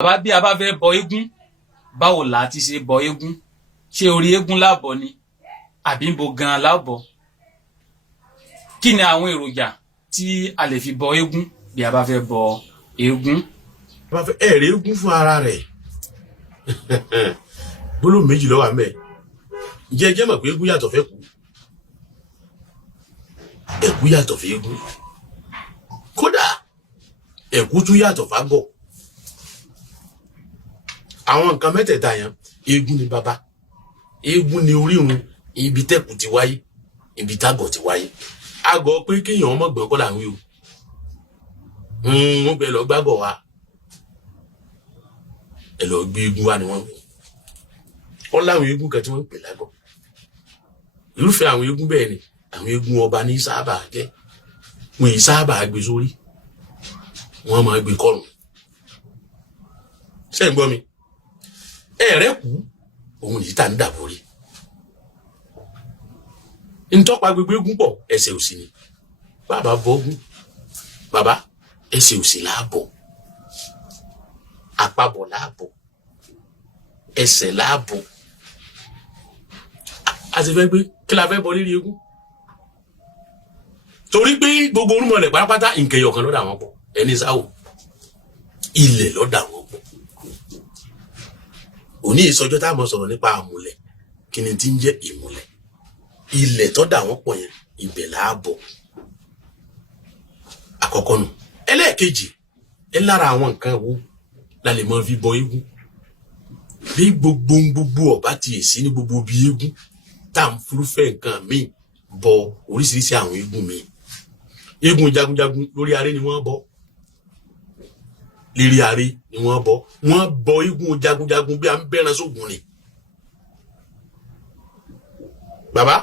bàbá bí a bá fẹ́ bọ eégún báwo la ti ṣe bọ eégún ṣé orí eégún lábọ ni àbí ń bo gan lábọ kí ni àwọn èròjà tí a lè fi bọ eégún bí a bá fẹ́ bọ eégún. bá fẹ́ ẹ̀rí eégún fún ara rẹ̀ gbólóhùn méjì ló wà ńbẹ̀ jẹ́ mọ̀ pé eégún yàtọ̀ fẹ́ kú ẹ̀kú yàtọ̀ fẹ́ eégún kódà ẹ̀kú tún yàtọ̀ fágọ̀ àwọn nǹkan mẹ́tẹ̀ẹ̀ta yẹn eégún ni bàbá eégún ni orí òun ibi tẹ́kù ti wáyé ibi tágọ̀ ti wáyé àgọ́ pé kéèyàn ọmọ gbọ̀n kọ́ là ń wí o wọ́n bẹ lọ gbàgọ̀ wa ẹ lọ gbé eégún wa ni wọ́n wí wọ́n láwọn eégún kan tí wọ́n ń pè lágọ̀ irúfẹ́ àwọn eégún bẹ́ẹ̀ ni àwọn eégún ọba ní sábà jẹ́ wọn yìí sábà gbé sórí wọ́n máa gbé kọ́rùn ṣé ń gbọ́ mi ẹ̀rẹ́ kú òun yìí tá ń dàbò rí ntọ́pa gbogbo eégún pọ̀ ẹsẹ̀ òsì ni bàbá bọ́gún bàbá ẹsẹ̀ òsì láàbọ̀ àpapọ̀ láàbọ̀ ẹsẹ̀ láàbọ̀ a ti fẹ́ gbé kí la fẹ́ bọ lérí eégún torí pé gbogbo orúmọlẹ̀ pátápátá nkẹyọ̀ kan lọ́dà wọn pọ̀ ẹni sáwò ilẹ̀ lọ́dà wọn pọ̀ òní ìsọjọ́ tá a mọ̀ sọ̀rọ̀ nípa àmúlẹ̀ kí ni ti ń jẹ́ ìmúlẹ̀ ilẹ̀ tó dà wọ́n pọ̀ yẹn ibẹ̀ láàbọ̀ àkọ́kọ́ nù ẹlẹ́ẹ̀kejì ẹ lára àwọn nǹkan wo la lè máa fi bọ eégún bí gbogbo ọba ti èsì ní gbogbo bí eégún tá à ń fúrúfẹ́ nǹkan míì bọ oríṣiríṣi àwọn eégún míì eégún jagunjagun lórí aré ni wọ́n bọ lérí aré ni wọ́n bọ eégún jagunjagun bí a ń bẹ́ran sógun ni bàbá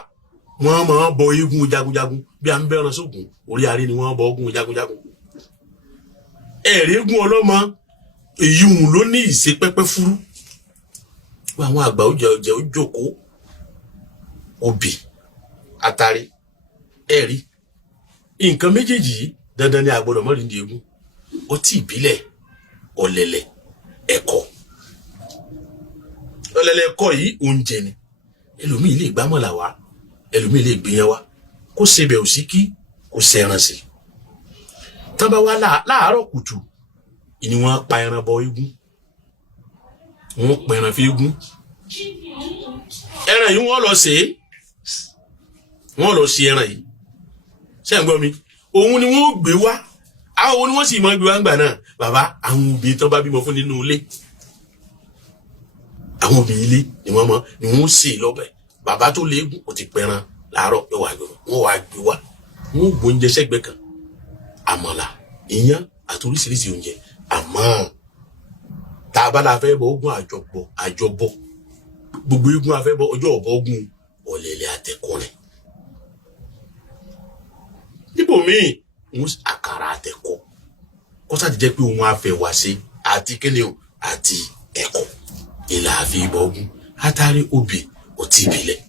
wọ́n máa bọ eégún jagunjagun bí a ń bẹ́ran sógun orí aré ni wọ́n bọ eégún jagunjagun ẹ̀rí eégún ọlọ́mọ èyí òun ló ní ìṣe pẹ́pẹ́ fúrú àwọn àgbà ọjẹ ó jókòó obì àtàrí ẹ̀rí nǹkan méjèèjì yìí dandan ni a gbọ́dọ̀ mọ́ rìndì eégún ọtí ìbílẹ̀ ọ̀lẹ̀lẹ̀ ẹ̀kọ ọ̀lẹ̀lẹ̀ ẹ̀kọ yìí oúnjẹ ni ẹlòmíì lè gbámọ̀là wá ẹlòmíì lè gbìyàn wá kó sebẹ̀ òsì kí kó sẹ́ran sí tán bá wá láàárọ̀ kùtù ni wọ́n pa ẹran bọ eégún wọ́n pa ẹran fi eégún ẹran yìí wọ́n lọ sè é wọ́n lọ sí ẹran yìí ṣé ń gbọ́ mi òun ni wọ́n gbé wá àwọn ni wọ́n sì máa gbé wá ńgbà náà bàbá àwọn obìnrin tán bá bímọ fún nínú ilé àwọn obìnrin ilé ni wọ́n sè lọ́bẹ̀ bàbá tó léegun ó ti pẹran láàárọ̀ yóò wá gbé wọ́n wá gbé wá wọ́n gbóúnjẹ sẹ́gbẹ̀ẹ́ kan àmàlà iyán àti oríṣiríṣi oúnjẹ àmọ́ tá a bá la fẹ́ bọ ogún àjọbọ gbogbo eégún afẹ́ bọ ọjọ́ ọ̀bọ ogún ọ̀lẹ̀lẹ̀ àtẹ̀kùnrin níbòmíì wọ́n àkàrà àtẹ̀kọ́ kọ́sà ti jẹ́ pé òun afẹ́ wá sí àti kíni o àti ẹ̀kọ́ ìlà àfi ìbọ̀ ogún àtàrí obì ọtí ìbílẹ̀